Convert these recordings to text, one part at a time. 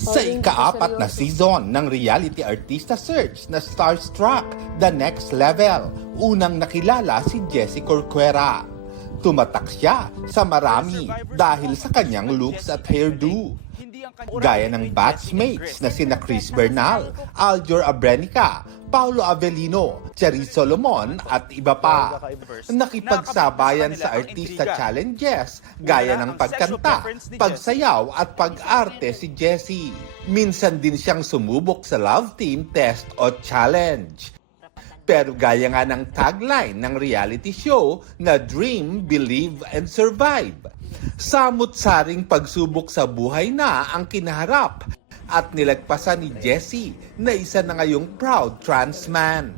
Sa ika-4 na season ng reality artista search na Starstruck, The Next Level, unang nakilala si Jessie Corcuera. Tumatak siya sa marami dahil sa kanyang looks at hairdo. Gaya ng batchmates na sina Chris Bernal, Aljor Abrenica, Paulo Avellino, Cherry Solomon at iba pa. Nakipagsabayan sa artista challenges gaya ng pagkanta, pagsayaw at pag-arte si Jessie. Minsan din siyang sumubok sa Love Team Test o Challenge. Pero gaya nga ng tagline ng reality show na Dream, Believe, and Survive, samut-saring pagsubok sa buhay na ang kinaharap at nilagpasan ni Jessie na isa na ngayong proud trans man.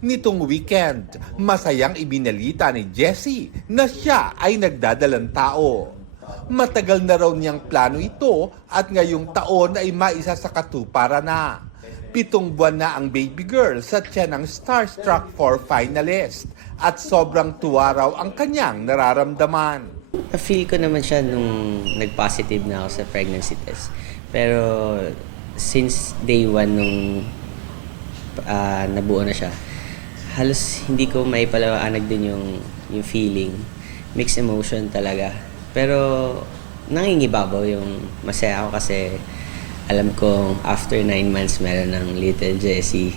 Nitong weekend, masayang ibinalita ni Jessie na siya ay nagdadalang tao. Matagal na raw niyang plano ito at ngayong taon ay maisa sa katuparan na. 7 buwan na ang baby girl sa tiyan ng Starstruck 4 finalist at sobrang tuwa raw ang kanyang nararamdaman. Na-feel ko naman siya nung nag-positive na ako sa pregnancy test. Pero since day 1 nung nabuo na siya, halos hindi ko maipaliwanag din yung feeling. Mixed emotion talaga. Pero nangingibabaw yung masaya ako kasi alam kong after 9 months meron ng little Jessie.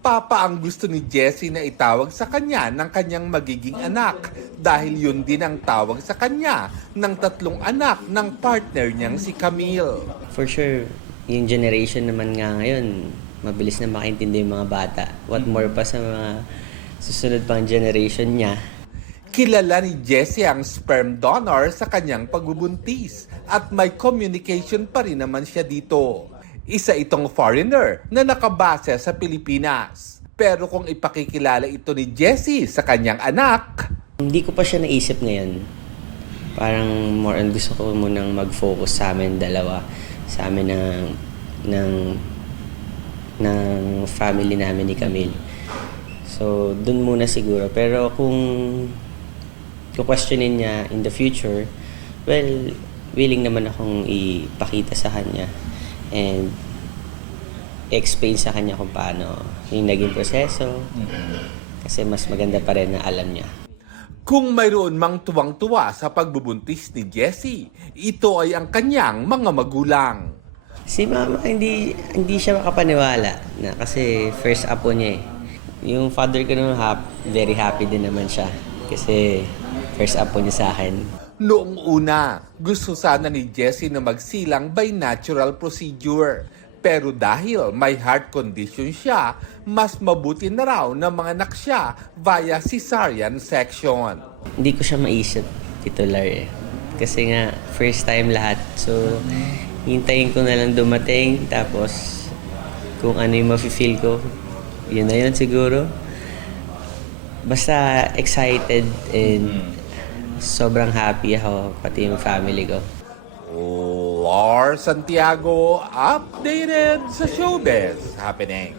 Papa ang gusto ni Jessie na itawag sa kanya ng kanyang magiging anak dahil yun din ang tawag sa kanya ng 3 anak ng partner niyang si Camille. For sure, yung generation naman nga ngayon, mabilis na makaintindi yung mga bata. What more pa sa mga susunod pang generation niya. Kilala ni Jessie ang sperm donor sa kanyang pagbubuntis at may communication pa rin naman siya dito. Isa itong foreigner na nakabase sa Pilipinas. Pero kung ipakikilala ito ni Jessie sa kanyang anak, Hindi ko pa siya naisip ngayon. Parang more on gusto ko munang mag-focus sa amin dalawa. Sa amin ng family namin ni Camille. So, dun muna siguro. Pero kung questionin niya in the future, well, willing naman akong ipakita sa kanya and explain sa kanya kung paano yung naging proseso. Kasi mas maganda pa rin na alam niya. kung mayroon mang tuwang-tuwa sa pagbubuntis ni Jessie, ito ay ang kanyang mga magulang. Si mama, hindi siya makapaniwala na kasi first apo niya eh. Yung father ko naman very happy din naman siya kasi first apo niya sa akin. Noong una, gusto sana ni Jessie na magsilang by natural procedure. Pero dahil may heart condition siya, mas mabuti na raw na manganak siya via cesarean section. Hindi ko siya maisip titular eh. Kasi nga, first time lahat. So, hintayin ko na lang dumating. Tapos, kung ano yung mafe-feel ko, yun na yun siguro. Basta excited and sobrang happy ako, pati yung family ko. Lars Santiago, updated sa showbiz happening.